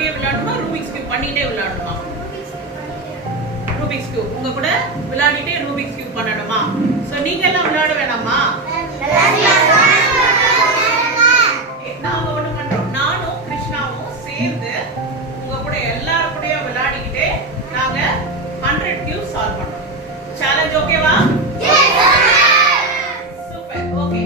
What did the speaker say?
கூடயே விளையாடணுமா Rubik's cube பண்ணிட்டே விளையாடணுமா? Rubik's cube உங்க கூட விளையாடிட்டே ரூபிக்ஸ் கியூப் பண்ணணுமா? சோ நீங்க எல்லாம் விளையாட வேணாமா? நாங்க ஒண்ணு பண்றோம், நானும் கிருஷ்ணாவும் சேர்ந்து உங்க கூட எல்லாரும் கூடயும் விளையாடிக்கிட்டே நாங்க 100 கியூப் சால்வ் பண்றோம். சேலஞ்ச் ஓகேவா? சூப்பர். ஓகே.